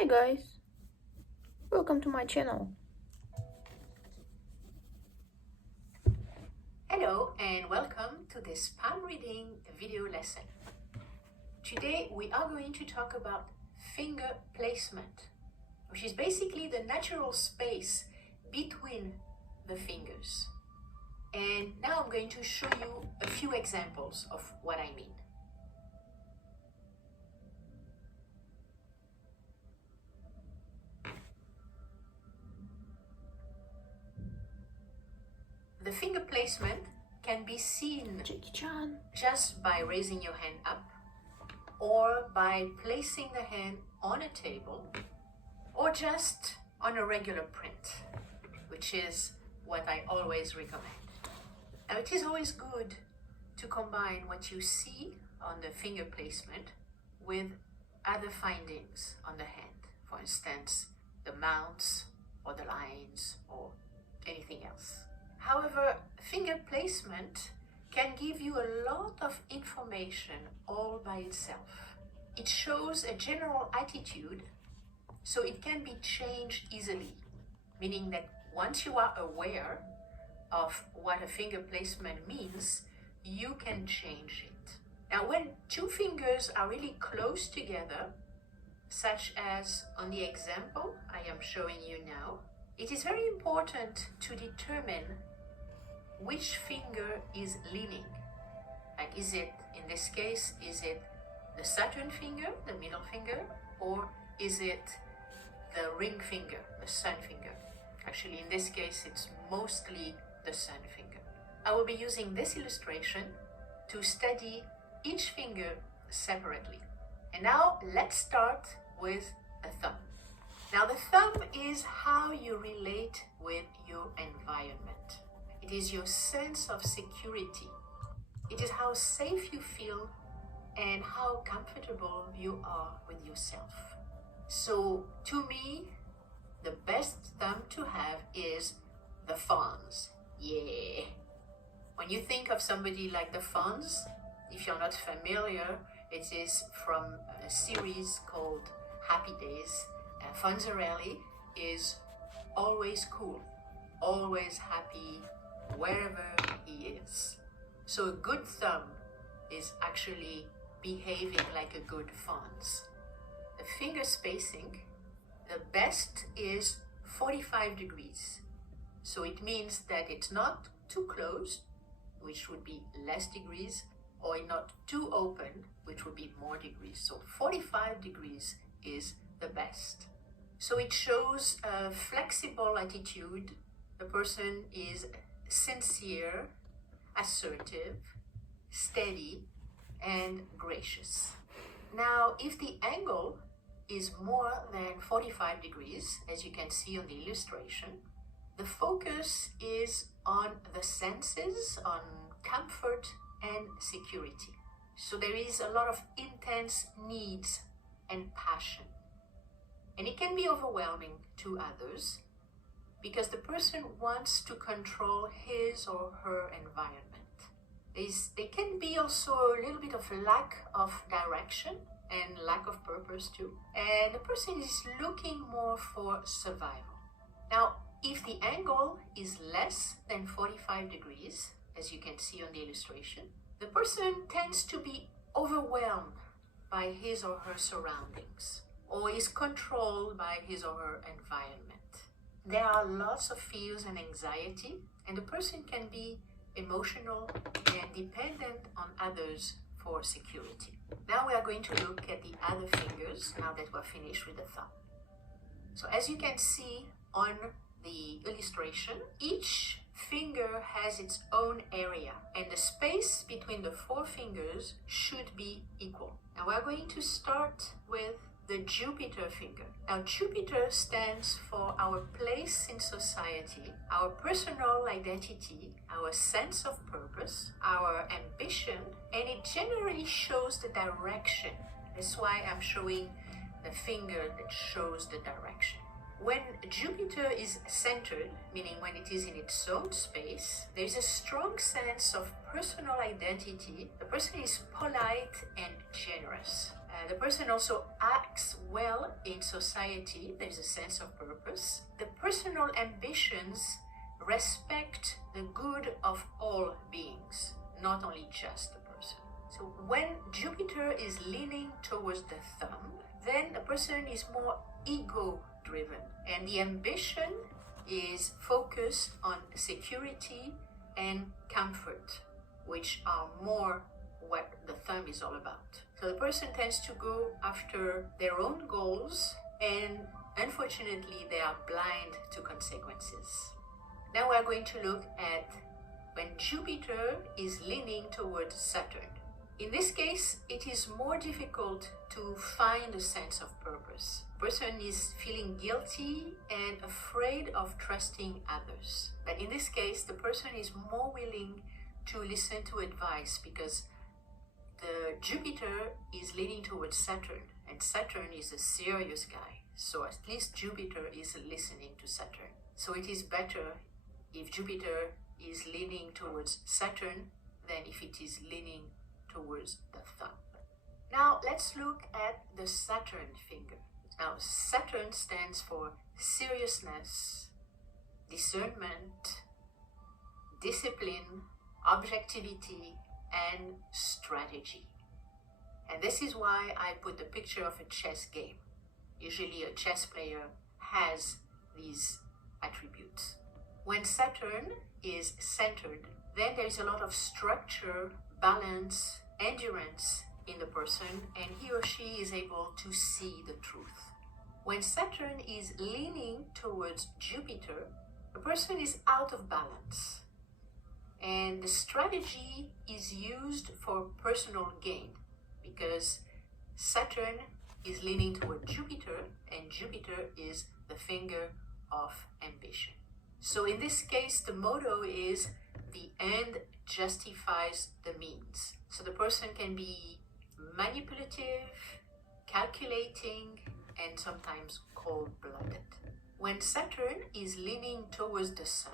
Hi guys, welcome to my channel. Hello and welcome to this palm reading video lesson. Today we are going to talk about finger placement, which is basically the natural space between the fingers. And now I'm going to show you a few examples of what I mean. The finger placement can be seen Jackie Chan. just by raising your hand up, or by placing the hand on a table, or just on a regular print, which is what I always recommend. Now, it is always good to combine what you see on the finger placement with other findings on the hand. For instance, the mounts or the lines or anything else. However, finger placement can give you a lot of information all by itself. It shows a general attitude, so it can be changed easily, meaning that once you are aware of what a finger placement means, you can change it. Now, when two fingers are really close together, such as on the example I am showing you now, it is very important to determine which finger is leaning. Like, is it, in this case, is it the Saturn finger, the middle finger, or is it the ring finger, the sun finger? Actually, in this case, it's mostly the sun finger. I will be using this illustration to study each finger separately. And now let's start with a thumb. Now, the thumb is how you relate with your environment. It is your sense of security. It is how safe you feel and how comfortable you are with yourself. So, to me, the best thumb to have is the Fonz. Yeah. When you think of somebody like the Fonz, if you're not familiar, it is from a series called Happy Days. Fonzarelli is always cool, always happy wherever he is. So a good thumb is actually behaving like a good Fonz. The finger spacing, the best is 45 degrees. So it means that it's not too close, which would be less degrees, or not too open, which would be more degrees. So 45 degrees is the best. So it shows a flexible attitude. The person is sincere, assertive, steady, and gracious. Now, if the angle is more than 45 degrees, as you can see on the illustration, the focus is on the senses, on comfort and security. So there is a lot of intense needs and passion. And it can be overwhelming to others because the person wants to control his or her environment. There can be also a little bit of lack of direction and lack of purpose too. And the person is looking more for survival. Now, if the angle is less than 45 degrees, as you can see on the illustration, the person tends to be overwhelmed by his or her surroundings, or is controlled by his or her environment. There are lots of fears and anxiety, and the person can be emotional and dependent on others for security. Now we are going to look at the other fingers now that we're finished with the thumb. So as you can see on the illustration, each finger has its own area, and the space between the four fingers should be equal. Now we're going to start with the Jupiter finger. Now, Jupiter stands for our place in society, our personal identity, our sense of purpose, our ambition, and it generally shows the direction. That's why I'm showing the finger that shows the direction. When Jupiter is centered, meaning when it is in its own space, there's a strong sense of personal identity. The person is polite and generous. The person also acts well in in society, there's a sense of purpose. The personal ambitions respect the good of all beings, not only just the person. So when Jupiter is leaning towards the thumb, then the person is more ego-driven, and the ambition is focused on security and comfort, which are more what the thumb is all about. So the person tends to go after their own goals, and unfortunately they are blind to consequences. Now we're going to look at when Jupiter is leaning towards Saturn. In this case, it is more difficult to find a sense of purpose. The person is feeling guilty and afraid of trusting others. But in this case, the person is more willing to listen to advice because the Jupiter is leaning towards Saturn, and Saturn is a serious guy. So at least Jupiter is listening to Saturn. So it is better if Jupiter is leaning towards Saturn than if it is leaning towards the thumb. Now let's look at the Saturn finger. Now Saturn stands for seriousness, discernment, discipline, objectivity, and strategy. And this is why I put the picture of a chess game. Usually a chess player has these attributes. When Saturn is centered, then there is a lot of structure, balance, endurance in the person, and he or she is able to see the truth. When Saturn is leaning towards Jupiter, the person is out of balance, and the strategy is used for personal gain because Saturn is leaning toward Jupiter, and Jupiter is the finger of ambition. So in this case, the motto is the end justifies the means. So the person can be manipulative, calculating, and sometimes cold-blooded. When Saturn is leaning towards the Sun,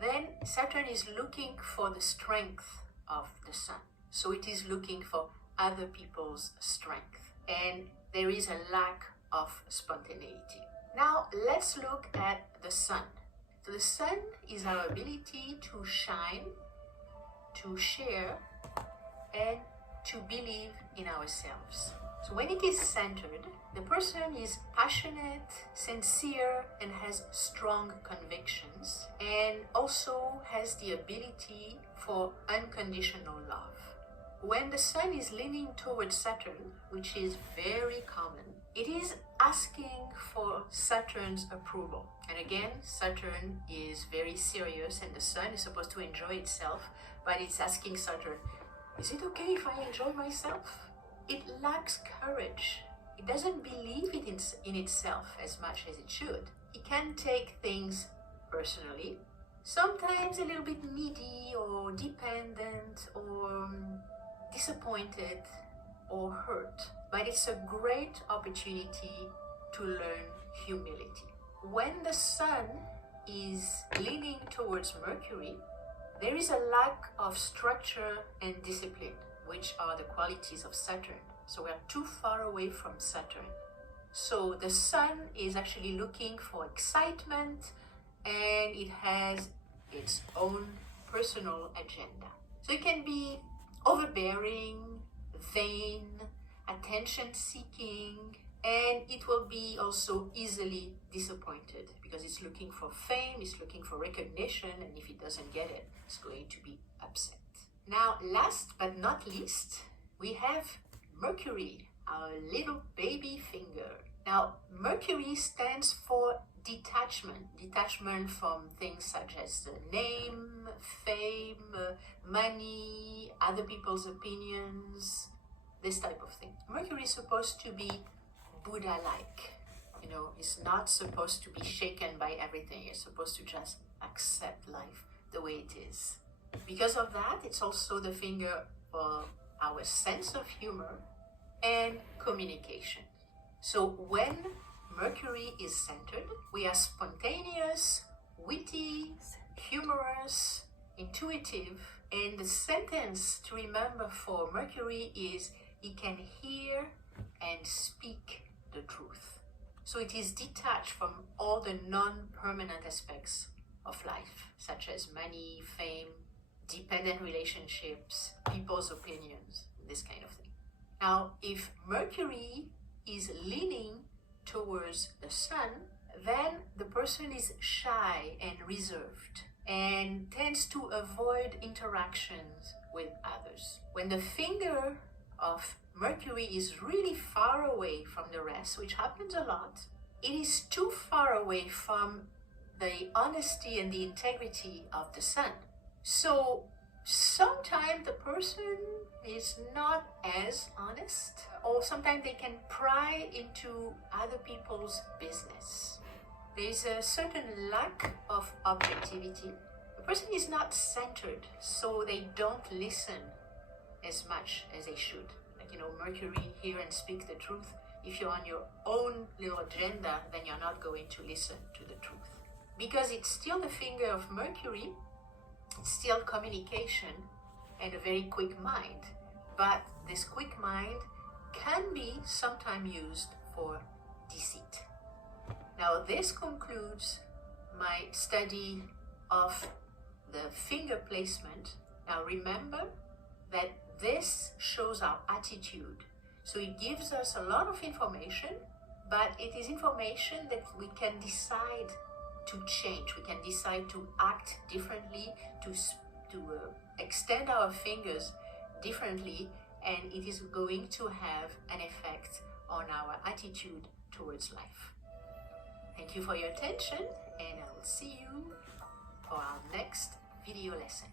then Saturn is looking for the strength of the Sun. So it is looking for other people's strength. And there is a lack of spontaneity. Now let's look at the Sun. So the Sun is our ability to shine, to share, and to believe in ourselves. So when it is centered, the person is passionate, sincere, and has strong convictions, and also has the ability for unconditional love. When the Sun is leaning towards Saturn, which is very common, it is asking for Saturn's approval. And again, Saturn is very serious, and the Sun is supposed to enjoy itself, but it's asking Saturn, is it okay if I enjoy myself? It lacks courage. It doesn't believe it in itself as much as it should. It can take things personally, sometimes a little bit needy or dependent or disappointed or hurt. But it's a great opportunity to learn humility. When the Sun is leaning towards Mercury, there is a lack of structure and discipline, which are the qualities of Saturn. So we are too far away from Saturn. So the Sun is actually looking for excitement, and it has its own personal agenda. So it can be overbearing, vain, attention-seeking, and it will be also easily disappointed because it's looking for fame, it's looking for recognition, and if it doesn't get it, it's going to be upset. Now, last but not least, we have Mercury, our little baby finger. Now, Mercury stands for detachment from things such as name, fame, money, other people's opinions, this type of thing. Mercury is supposed to be Buddha-like. You know, it's not supposed to be shaken by everything. It's supposed to just accept life the way it is. Because of that, it's also the finger for our sense of humor and communication. So when Mercury is centered, we are spontaneous, witty, humorous, intuitive, and the sentence to remember for Mercury is he can hear and speak the truth. So it is detached from all the non-permanent aspects of life, such as money, fame, dependent relationships, people's opinions, this kind of thing. Now, if Mercury is leaning towards the Sun, then the person is shy and reserved and tends to avoid interactions with others. When the finger of Mercury is really far away from the rest, which happens a lot, it is too far away from the honesty and the integrity of the Sun. So sometimes the person is not as honest, or sometimes they can pry into other people's business. There is a certain lack of objectivity. The person is not centered, so they don't listen as much as they should. Like, Mercury, hear and speak the truth. If you're on your own little agenda, then you're not going to listen to the truth. Because it's still the finger of Mercury, it's still communication and a very quick mind. But this quick mind can be sometimes used for deceit. Now, this concludes my study of the finger placement. Now, remember that this shows our attitude. So it gives us a lot of information, but it is information that we can decide to change. We can decide to act differently, to extend our fingers differently, and it is going to have an effect on our attitude towards life. Thank you for your attention, and I will see you for our next video lesson.